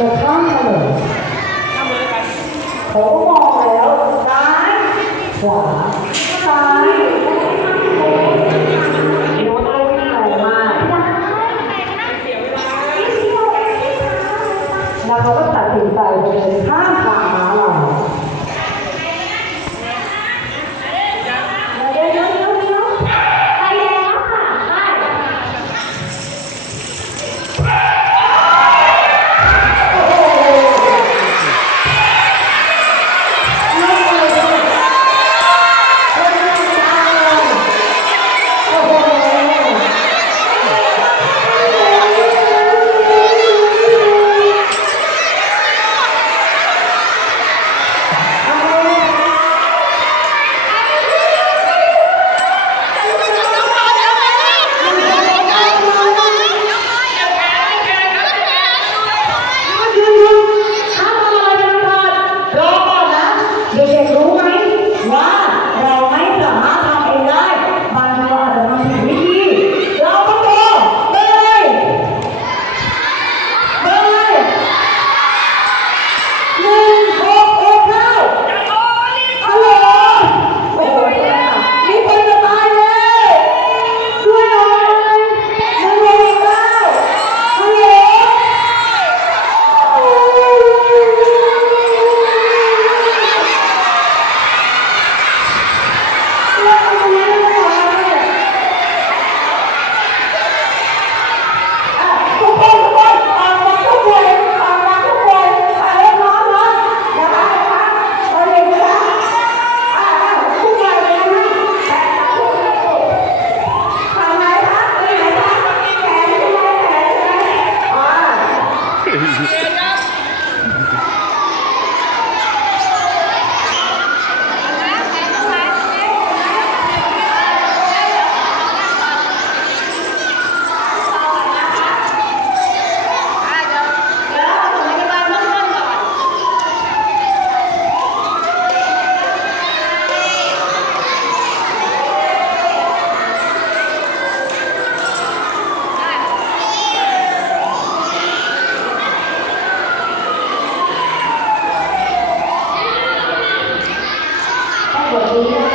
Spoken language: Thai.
จะข้ามถนนเขาก็มองแล้วซ้ายขวาซ้าย Deus. água do